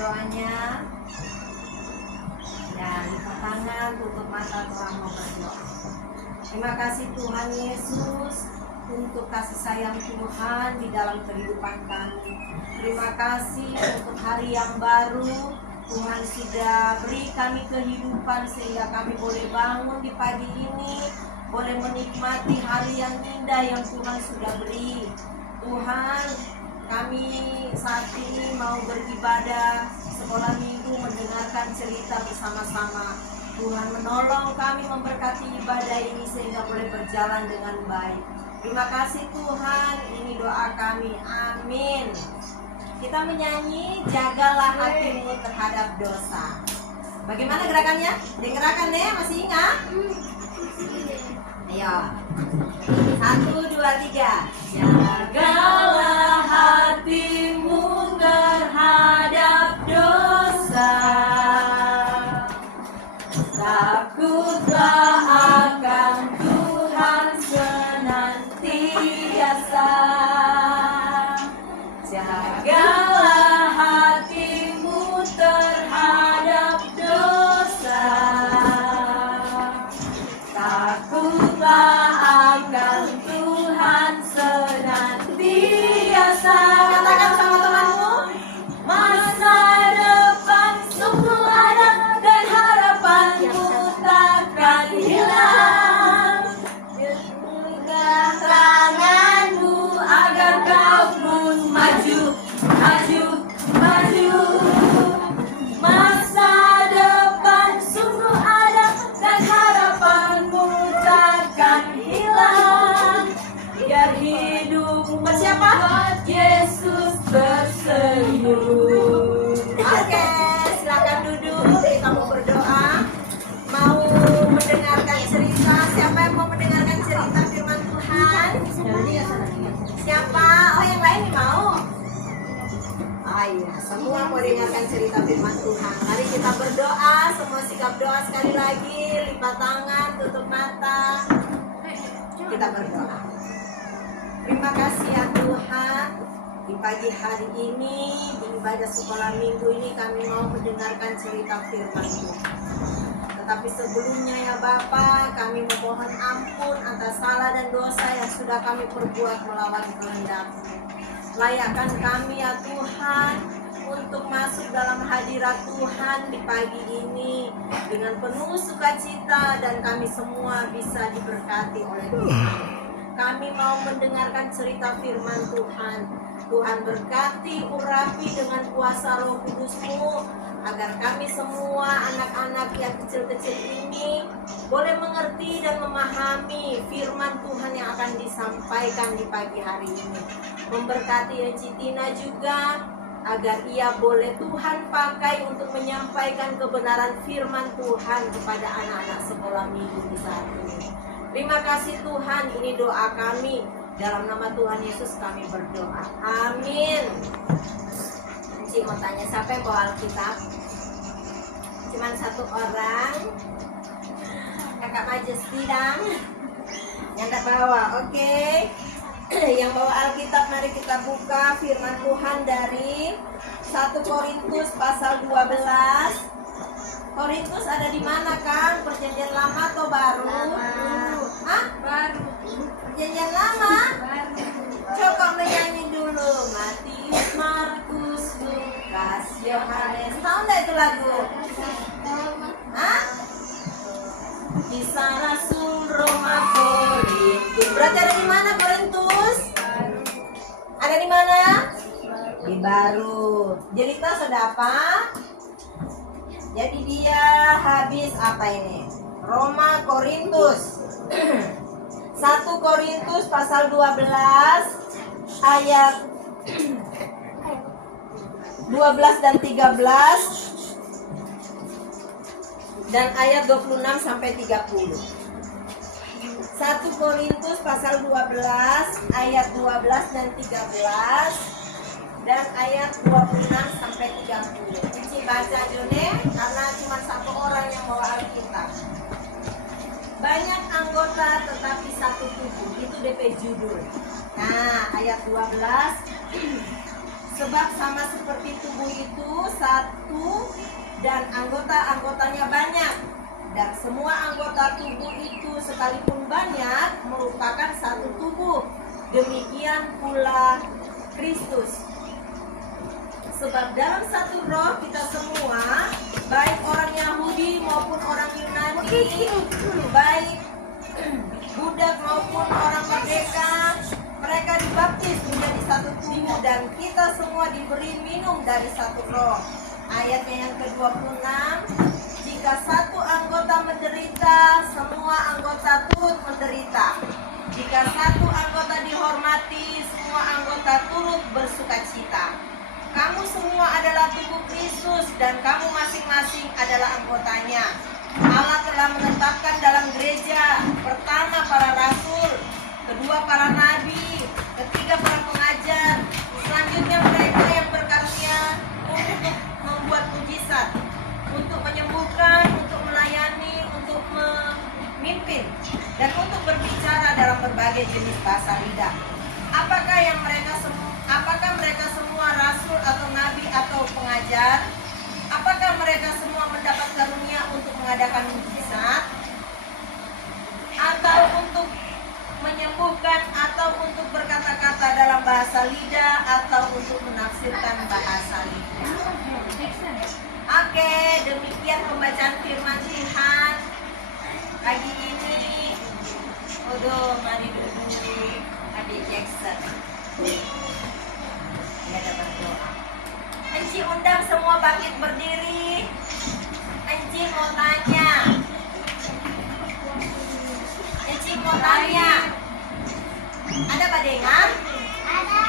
doanya. Dan lipat tangan, tutup mata, Tuhan mau berdoa. Terima kasih Tuhan Yesus untuk kasih sayang Tuhan di dalam kehidupan kami. Terima kasih untuk hari yang baru. Tuhan sudah beri kami kehidupan sehingga kami boleh bangun di pagi ini, boleh menikmati hari yang indah yang Tuhan sudah beri. Tuhan, kami saat ini mau beribadah sekolah minggu, mendengarkan cerita bersama-sama. Tuhan menolong kami, memberkati ibadah ini sehingga boleh berjalan dengan baik. Terima kasih Tuhan, ini doa kami, amin. Kita menyanyi, jagalah hatimu terhadap dosa. Bagaimana gerakannya? Dengarkan deh, masih ingat? Ayo, 1, 2, 3. Jagalah hatimu terhadap dosa. Takutlah akan Tuhan senantiasa. Jagalah hatimu terhadap dosa. Takutlah akan Tuhan senantiasa. Katakan sama temanmu, masa depan sungguh ada dan harapanmu takkan hilang. Pegang tanganmu agar kau pun maju, maju, maju. Masa depan sungguh ada dan harapanmu takkan hilang. Biar hidupmu siapa? Yesus tersenyum. Oke, silakan duduk. Kita mau berdoa, mau mendengarkan cerita. Siapa yang mau mendengarkan cerita firman Tuhan? Siapa? Oh, yang lain nih mau? Ah iya, semua mau dengarkan cerita firman Tuhan. Mari kita berdoa, semua sikap doa sekali lagi. Lipat tangan, tutup mata. Kita berdoa. Terima kasih ya Tuhan. Di pagi hari ini, di ibadah sekolah minggu ini kami mau mendengarkan cerita firman Tuhan. Tetapi sebelumnya ya Bapa, kami memohon ampun atas salah dan dosa yang sudah kami perbuat melawan kehendak-Mu. Layakkan kami ya Tuhan untuk masuk dalam hadirat Tuhan di pagi ini dengan penuh sukacita dan kami semua bisa diberkati oleh Tuhan. Kami mau mendengarkan cerita firman Tuhan. Tuhan berkati, urapi dengan kuasa Roh Kudus-Mu agar kami semua anak-anak yang kecil-kecil ini boleh mengerti dan memahami firman Tuhan yang akan disampaikan di pagi hari ini. Memberkati Citina juga agar ia boleh Tuhan pakai untuk menyampaikan kebenaran firman Tuhan kepada anak-anak sekolah minggu di saat ini. Terima kasih Tuhan, ini doa kami. Dalam nama Tuhan Yesus kami berdoa. Amin. Ci mau tanya, siapa yang bawa Alkitab? Cuman satu orang. Kakak Majesty dan yang tak bawa, oke. Yang bawa Alkitab, mari kita buka firman Tuhan dari 1 Korintus pasal 12. Korintus ada di mana kan? Perjanjian lama atau baru? Hah? Baru. Perjanjian lama? Baru. Coba menyanyi dulu. Matius, Markus, Lukas, Yohanes. Tahu nggak itu lagu? Hah? Kisah Rasul, Roma, Korintus. Berarti ada di mana Korintus? Ada di mana? Di baru. Jelita sudah apa? Jadi dia habis apa ini? Roma, Korintus. 1 Korintus pasal 12 ayat 12 dan 13 dan ayat 26 sampai 30. 1 Korintus pasal 12 ayat 12 dan 13 dan ayat 26 sampai 30. Cici baca Jone karena cuma satu orang yang bawa Alkitab. Banyak anggota tetapi satu tubuh, itu DP judul. Nah, ayat 12. Sebab sama seperti tubuh itu satu dan anggota-anggotanya banyak. Dan semua anggota tubuh itu sekalipun banyak merupakan satu tubuh. Demikian pula Kristus. Sebab dalam satu roh kita semua, baik orang Yahudi maupun orang Yunani, baik budak maupun orang merdeka, mereka dibaptis menjadi satu tubuh dan kita semua diberi minum dari satu roh. Ayatnya yang ke-26, jika satu anggota menderita, semua anggota turut menderita. Jika satu anggota dihormati, semua anggota turut bersukacita. Kamu semua adalah tubuh Kristus dan kamu masing-masing adalah anggotanya. Allah telah menetapkan dalam gereja, pertama para rasul, kedua para nabi, ketiga para pengajar, selanjutnya mereka yang berkarunia untuk membuat mujizat, untuk menyembuhkan, untuk melayani, untuk memimpin, dan untuk berbicara dalam berbagai jenis bahasa lidah. Apakah mereka semua rasul atau nabi atau pengajar? Apakah mereka semua mendapat karunia untuk mengadakan mujizat? Atau untuk menyembuhkan? Atau untuk berkata-kata dalam bahasa lidah? Atau untuk menafsirkan bahasa lidah? Oke, demikian pembacaan firman Tuhan pagi ini. Mari duduk. Adik Jackson. Dia ada berdoa. Enci undang semua bangkit berdiri. Enci mau tanya. Ada badengan? Ada.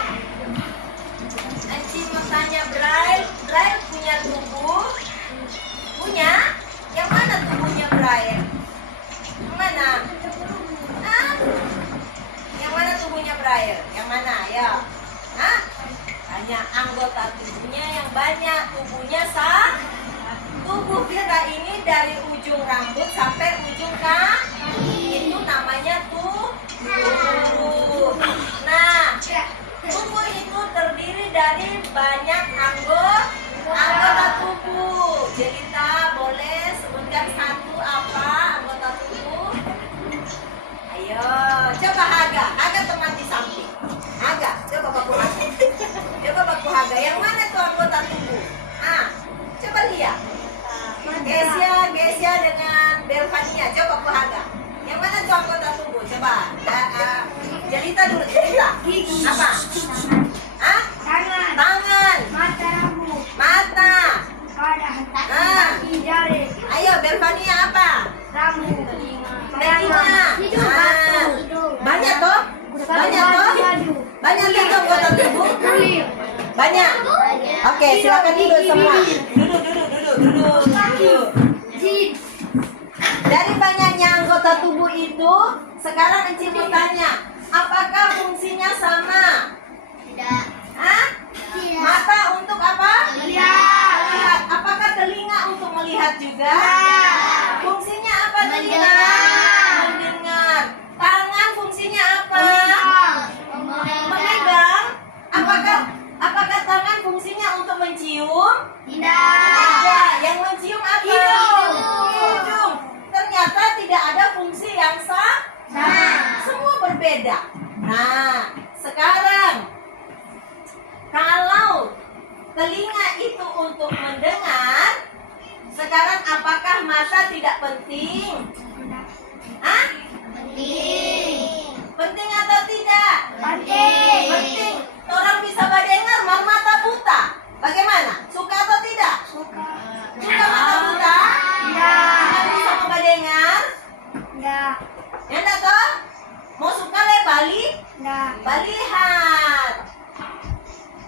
Enci mau tanya Braille punya tubuh? Punya? Yang mana tubuhnya Braille? Yang mana? Hah? Yang mana tubuhnya Braille? Yang mana? Ya. Hah? Hanya anggota tubuhnya yang banyak. Tubuhnya tubuh kita ini dari ujung rambut sampai ujung kaki. Itu namanya tubuh. Nah, tubuh itu terdiri dari banyak anggota tubuh. Jelita boleh sebutkan satu apa anggota tubuh? Ayo, coba Haga teman di samping. Coba Bapak Haga. Coba Bapak Haga, yang mana tuh anggota tubuh? Coba lihat. Gesia dengan Belvania. Coba Bapak Haga. Yang mana tuh anggota tubuh? Coba. Jelita dulu, Jelita. Apa? Tangan. Mata. Ayo Belvania apa? Telinga. Banyak toh? Banyak juga anggota tubuh? Banyak? Oke, silakan duduk semua. Duduk. Dari banyaknya anggota tubuh itu, sekarang Enci mau tanya, apakah fungsinya sama? Tidak. Mata untuk apa? Melihat. Apakah telinga untuk melihat juga? Fungsinya apa telinga? Mendengar. Tangan fungsinya apa? Memegang. Apakah tangan fungsinya untuk mencium? Tidak. Yang mencium apa? Hidung. Ternyata tidak ada fungsi yang sama. Semua berbeda. Nah, sekarang kalau telinga itu untuk mendengar, sekarang apakah mata tidak penting? Penting atau tidak? Penting. Orang bisa mendengar, mata buta. Bagaimana? Suka atau tidak? Suka mata buta? Tidak. Bisa mendengar? Tidak. Ya enggak toh? Mau suka Bali? Bali lihat.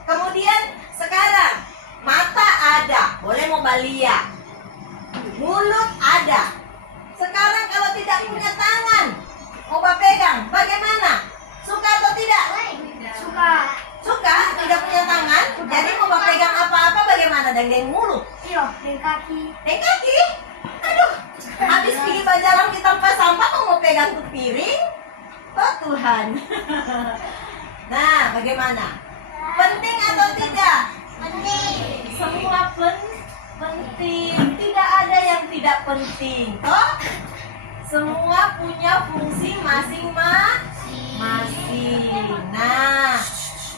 Kemudian sekarang mata ada, boleh mau balia. Mulut ada. Sekarang kalau tidak punya tangan, mau pegang, bagaimana? Suka atau tidak? Suka, tidak punya tangan. Jadi mau pegang apa-apa bagaimana? Dengan mulut. Dan kaki. Aduh, habis pergi bajalan di tempat sampah mau pegang piring. Oh Tuhan. Nah, bagaimana? Penting atau tidak? Penting. Semua penting. Tidak ada yang tidak penting. Toh? Semua punya fungsi masing-masing. Nah,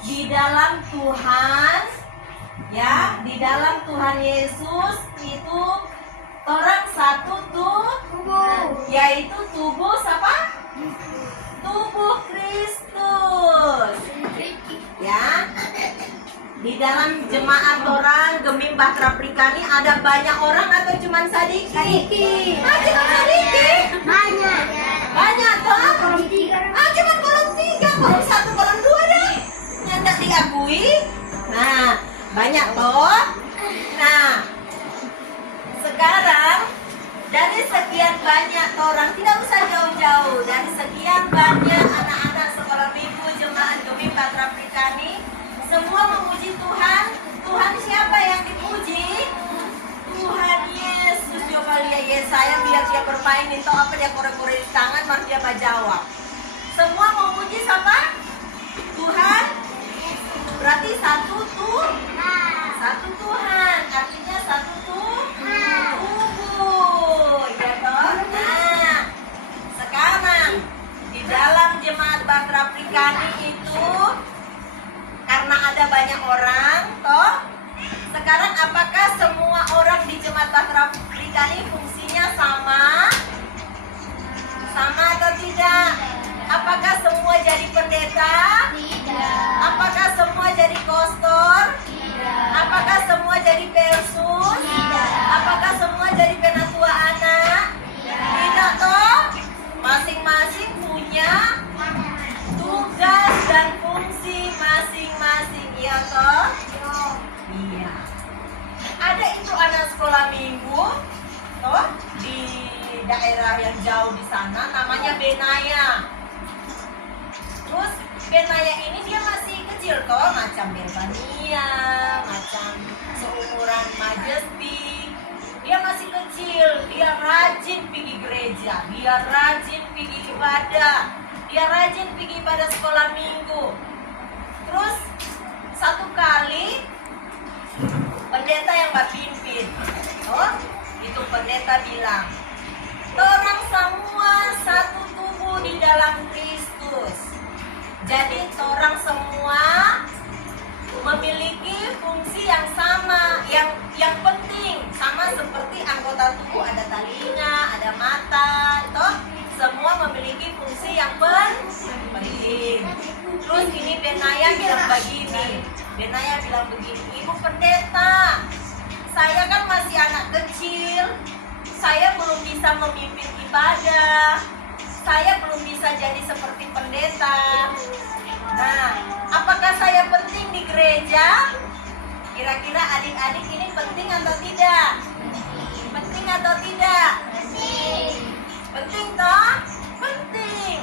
di dalam Tuhan, ya, di dalam Tuhan Yesus itu orang satu tubuh, yaitu tubuh siapa? Tubuh Kristus. Ya. Di dalam jemaat orang Gemim Bahtera Prikani ada banyak orang atau cuma sedikit? Cuma sedikit. Banyak toh? Cuma kolom 3, kolom 1, kolom 2 deh. Yang tidak diakui. Nah, banyak toh. Nah, sekarang dari sekian banyak orang, tidak usah jauh-jauh, dari sekian banyak anak-anak sekolah minggu jemaat Gemim Bahtera Prikani, semua memuji Tuhan. Tuhan siapa yang dipuji? Tuhan Yesus. Coba lihat Yesaya, biar dia bermain itu apa, dia korek-korek di tangan, baru dia jawab. Semua memuji siapa? Tuhan. Berarti satu Tuhan, artinya satu tubuh. Ya toh? Nah, sekarang di dalam jemaat Bahtera Prikani itu karena ada banyak orang, toh. Sekarang apakah semua orang di jemaat Bahtera Prikani fungsinya sama? Sama atau tidak? Apakah semua jadi pendeta? Tidak. Apakah semua jadi kostor? Tidak. Apakah semua jadi persus? Tidak. Apakah semua jadi penatua anak? Tidak toh? Masing-masing punya tugas dan fungsi masing-masing, iya toh? Iya. Ada itu anak sekolah minggu, toh, di daerah yang jauh di sana, namanya Benaya. Terus Benaya ini dia masih kecil toh, macam Berbania, macam seumuran Majesty. Dia masih kecil, dia rajin pergi gereja, dia rajin pergi ibadah, dia rajin pergi pada sekolah minggu. Terus satu kali pendeta yang berpimpin, oh, itu pendeta bilang, orang semua satu tubuh di dalam Kristus. Jadi orang semua memiliki fungsi yang sama, yang penting, sama seperti anggota tubuh, ada telinga, ada mata, toh semua memiliki fungsi yang penting. Terus ini Benaya bilang begini, Ibu Pendeta, saya kan masih anak kecil, saya belum bisa memimpin ibadah, saya belum bisa jadi seperti pendeta. Nah, apakah saya penting di gereja? Kira-kira adik-adik ini penting atau tidak? Penting atau tidak? Penting toh? Penting.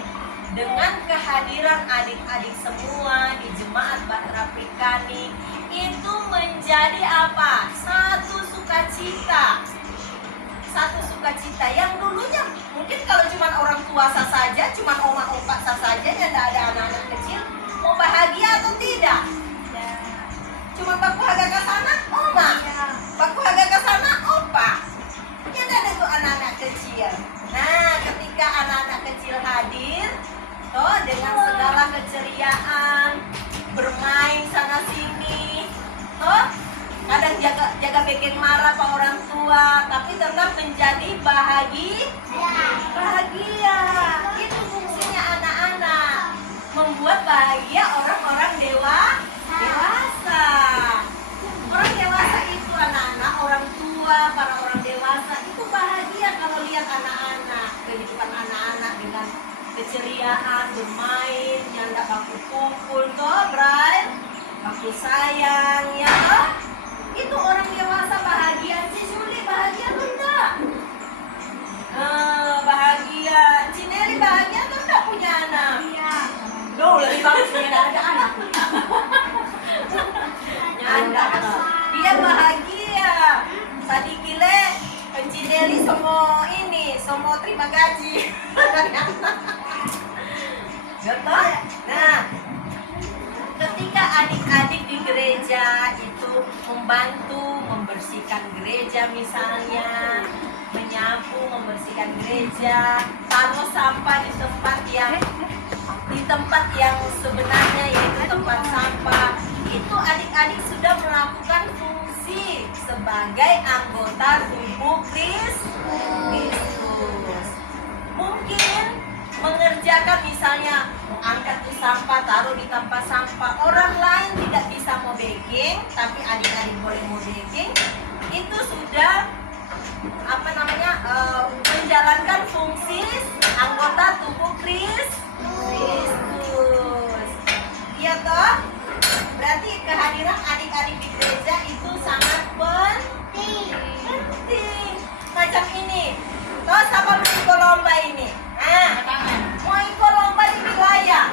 Dengan kehadiran adik-adik semua di jemaat Bahtera Prikani, itu menjadi apa? Satu sukacita. Satu sukacita yang dulunya mungkin kalau cuma orang tua saja, cuma oma opa saja, yang tidak ada anak-anak kecil, mau bahagia atau tidak? Cuma baku harga ke sana, oma. Baku harga ke sana, opa. Yang ada tuh anak-anak kecil. Nah, ketika anak-anak kecil hadir, toh dengan segala keceriaan, bermain sana sini, toh kadang jaga bikin marah pak orang tua, tapi tetap menjadi bahagia. Itu fungsinya anak-anak, membuat bahagia orang-orang dewasa. Orang dewasa itu anak-anak, orang tua, para orang dewasa itu bahagia kalau lihat anak-anak, kehidupan anak-anak dengan keceriaan, bermain, nyanda baku kumpul, toh, Bray, baku sayang, ya. Itu orang dewasa bahagia. Si Suli bahagia tuh enggak? Bahagia. Cineri bahagia tuh enggak punya anak? Iya. Duh, lebih bagus dia ada anak. Nyanda. Dia bahagia. Tadi kile Cineri semua terima gaji. Betul? Nah, ketika adik-adik membantu membersihkan gereja misalnya, menyapu, membersihkan gereja, taruh sampah di tempat yang sebenarnya, yaitu tempat sampah. Itu adik-adik sudah melakukan fungsi sebagai anggota tubuh Kristus. Mungkin mengerjakan misalnya angkat tuh sampah, taruh di tempat sampah. Orang lain tidak bisa mau baking, tapi adik-adik boleh mau baking. Itu sudah menjalankan fungsi anggota tubuh Kristus. Iya toh? Berarti kehadiran adik-adik di gereja itu sangat penting. Macam ini. Toh siapa mau ikut lomba ini? Mau ikut lomba di wilayah?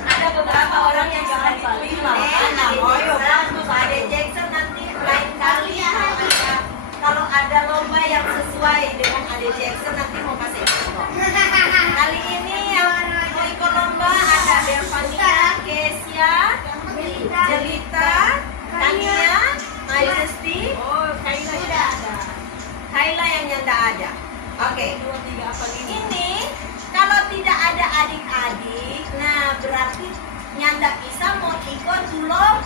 Ada beberapa orang yang sudah dipilih. Ade Jackson nanti lain kali kalau ada lomba yang sesuai dengan Ade Jackson nanti mau kasih info. Kali ini yang mau ikut lomba ada Devania, Kesia, Jelita, Tania, Majesty, Kaila yang nyanda ada. Oke. Ini kalau tidak ada adik-adik, nah berarti nyanda bisa mau ikut lomba.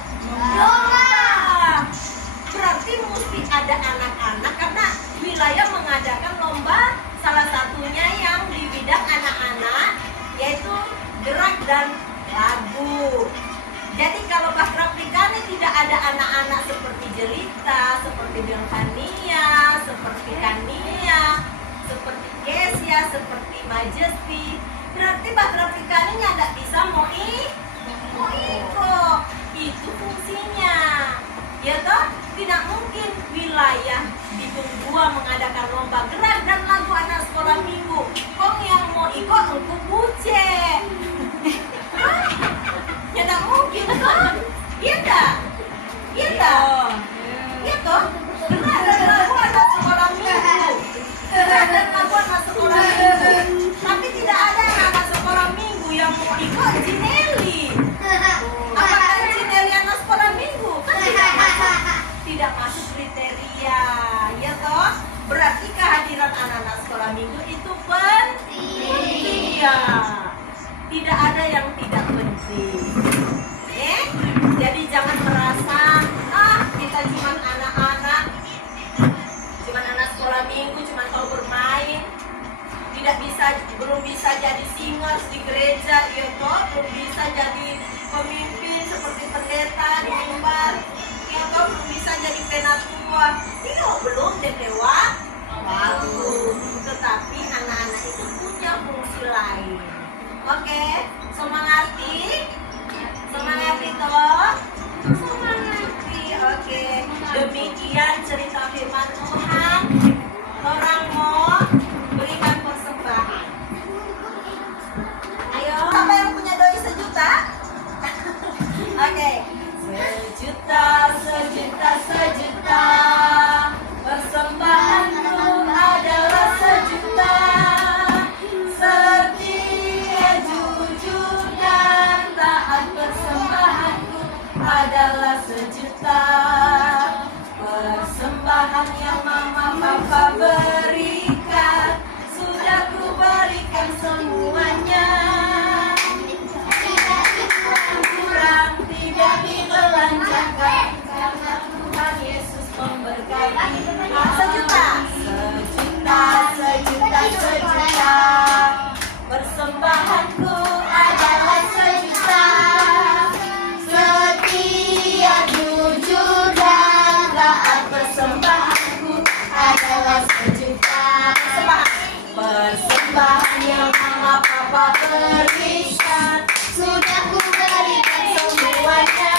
Berarti mesti ada anak-anak karena wilayah mengadakan lomba, salah satunya yang di bidang anak-anak yaitu gerak dan lagu. Jadi kalau Bakrab Likani tidak ada anak-anak seperti Jelita, seperti Delvania, seperti Kania, seperti Kesia, seperti Majesty, berarti Bakrab Likani tidak bisa mau ikut. Itu fungsinya. Ya toh? Tidak mungkin wilayah di Tunggua mengadakan lomba gerak dan lagu anak sekolah minggu. Kok yang mau ikut engkau buce? Ya tak mungkin kan? Iya tak? Iya tak? Iya toh? Gerak dan lagu anak sekolah minggu. Gerak dan lagu anak sekolah minggu. Tapi tidak ada anak sekolah minggu yang mau ikut Jineli. Apakah Jineli anak sekolah minggu? Kan tidak masuk kriteria. Ya toh? Berarti kehadiran anak-anak sekolah minggu itu penting. Ya. Tidak ada yang tidak penting. Jadi jangan merasa kita cuma anak-anak, cuma anak sekolah minggu, cuma tahu bermain, belum bisa jadi singers di gereja, ya toh, belum bisa jadi pemimpin seperti pendeta di mimbar, ya toh, belum bisa jadi penatua. Iya, belum dewa. Bagus. Tetapi anak-anak itu punya fungsi lain. Oke, semangat toh. Semangat. Oke. Demikian cerita firman Tuhan. Orang mau berikan persembahan. Ayo, siapa yang punya doi sejuta? Oke. Sejuta. Persembahanku adalah sejuta. Setia, jujur dan taat, persembahanku adalah sejuta. Persembahan yang mama papa berikan sudah ku berikan semuanya. Tidak dikurang, tidak dibelanjakan, karena Tuhan Yesus memberkati. Sejuta. Persembahanku adalah sejuta. Setia, jujur dan taat, persembahanku adalah sejuta. Persembahan yang mama papa berikan sudah ku berikan semuanya.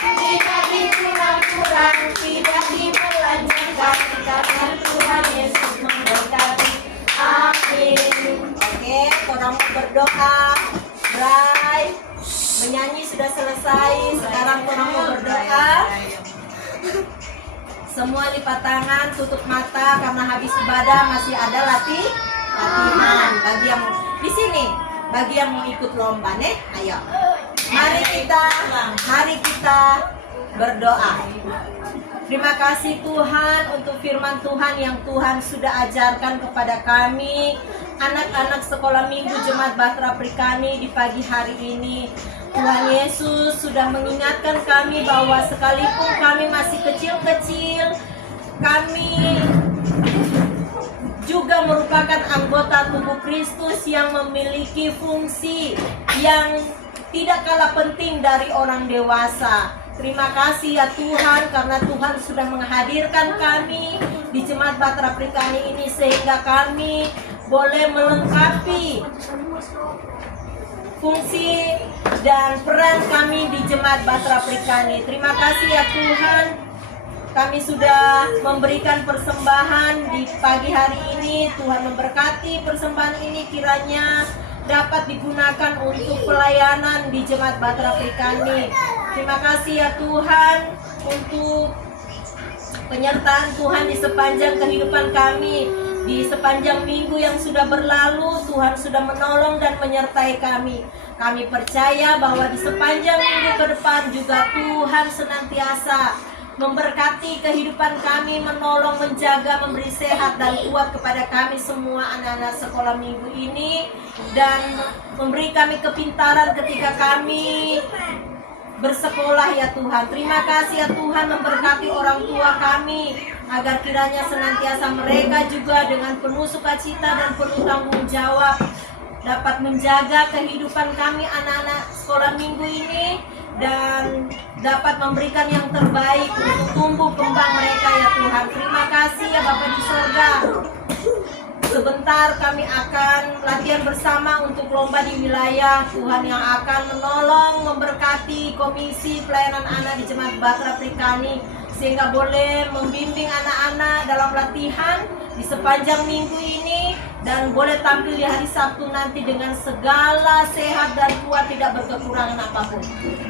Tidak dikurang-kurang, tidak dibelanjakan, karena Tuhan Yesus memberkati. Amin. Oke, orang mau berdoa. Bray, menyanyi sudah selesai. Sekarang orang mau berdoa. Semua lipat tangan, tutup mata karena habis ibadah masih ada latihan. Bagi yang di sini Bagi yang mau ikut lomba nih, ayo. Mari kita berdoa. Terima kasih Tuhan untuk firman Tuhan yang Tuhan sudah ajarkan kepada kami, anak-anak sekolah minggu Jemaat Bahtera Afrikani di pagi hari ini. Tuhan Yesus sudah mengingatkan kami bahwa sekalipun kami masih kecil-kecil, kami juga merupakan anggota tubuh Kristus yang memiliki fungsi yang tidak kalah penting dari orang dewasa. Terima kasih ya Tuhan, karena Tuhan sudah menghadirkan kami di Jemaat Bahtera Afrikani ini sehingga kami boleh melengkapi fungsi dan peran kami di Jemaat Bahtera Afrikani. Terima kasih ya Tuhan, kami sudah memberikan persembahan di pagi hari ini. Tuhan memberkati persembahan ini, kiranya dapat digunakan untuk pelayanan di Jemaat Bahtera Afrikani. Terima kasih ya Tuhan untuk penyertaan Tuhan di sepanjang kehidupan kami. Di sepanjang minggu yang sudah berlalu, Tuhan sudah menolong dan menyertai kami. Kami percaya bahwa di sepanjang minggu ke depan juga Tuhan senantiasa memberkati kehidupan kami, menolong, menjaga, memberi sehat dan kuat kepada kami semua anak-anak sekolah minggu ini, dan memberi kami kepintaran ketika kami bersekolah ya Tuhan. Terima kasih ya Tuhan, memberkati orang tua kami agar kiranya senantiasa mereka juga dengan penuh sukacita dan penuh tanggung jawab dapat menjaga kehidupan kami anak-anak sekolah minggu ini dan dapat memberikan yang terbaik untuk tumbuh kembang mereka ya Tuhan. Terima kasih ya Bapa di sorga. Sebentar kami akan latihan bersama untuk lomba di wilayah. Tuhan yang akan menolong, memberkati Komisi Pelayanan Anak di Jemaat Bahtera Afrikani sehingga boleh membimbing anak-anak dalam latihan di sepanjang minggu ini dan boleh tampil di hari Sabtu nanti dengan segala sehat dan kuat, tidak berkekurangan apapun.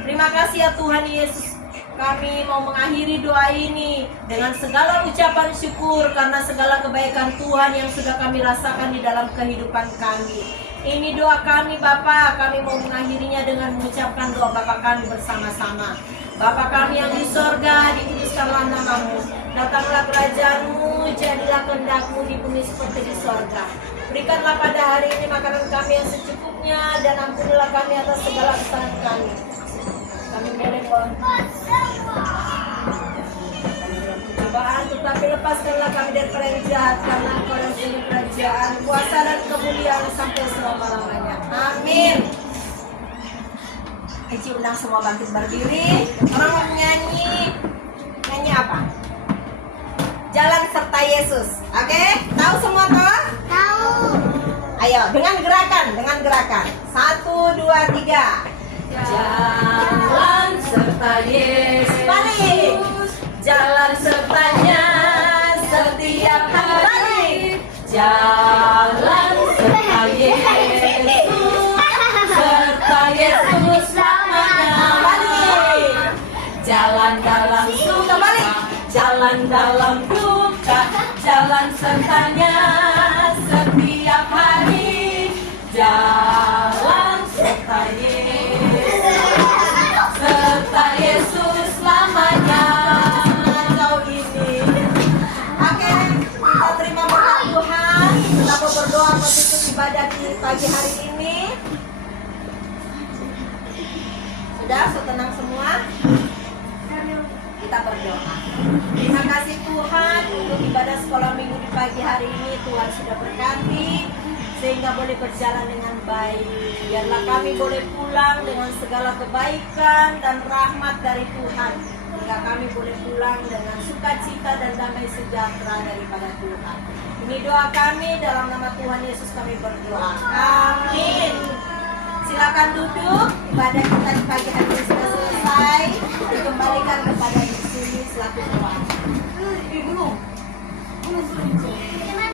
Terima kasih ya Tuhan Yesus. Kami mau mengakhiri doa ini dengan segala ucapan syukur karena segala kebaikan Tuhan yang sudah kami rasakan di dalam kehidupan kami. Ini doa kami Bapa, kami mau mengakhirinya dengan mengucapkan doa Bapa kami bersama-sama. Bapa kami yang di sorga, dikuduskanlah namamu. Datanglah kerajaan-Mu, jadilah kehendak-Mu di bumi seperti di sorga. Berikanlah pada hari ini makanan kami yang secukupnya, dan ampunilah kami atas segala kesalahan kami. Kami boleh cobaan, tetapi lepaskanlah kami dari yang jahat, karena Engkau yang punya kerajaan, kuasa dan kemuliaan sampai selama-lamanya. Amin. Eci undang semua bangkit berdiri. Orang mau nyanyi apa? Jalan serta Yesus. Oke? Tahu semua toh? Tahu. Ayo, dengan gerakan. 1, 2, 3. Jalan serta Yesus. Balik. Jalan sertanya setiap hari. Jalan serta Yesus. Serta Yesus selamanya. Balik. Jalan dalam suka. Balik. Jalan dalam duka. Jalan sertanya setiap hari. Jalan serta Yesus. Serta Yesus selamanya. Kita berdoa untuk ibadah di pagi hari ini. Sudah setenang semua? Kita berdoa. Terima kasih Tuhan untuk ibadah sekolah minggu di pagi hari ini. Tuhan sudah berkati sehingga boleh berjalan dengan baik. Biarlah kami boleh pulang dengan segala kebaikan dan rahmat dari Tuhan, hingga kami boleh pulang dengan sukacita dan damai sejahtera daripada Tuhan. Ini doa kami, dalam nama Tuhan Yesus kami berdoa. Amin. Silakan duduk. Ibadah kita di pagi hari ini sudah selesai. Dikembalikan kepada di sini selaku doa.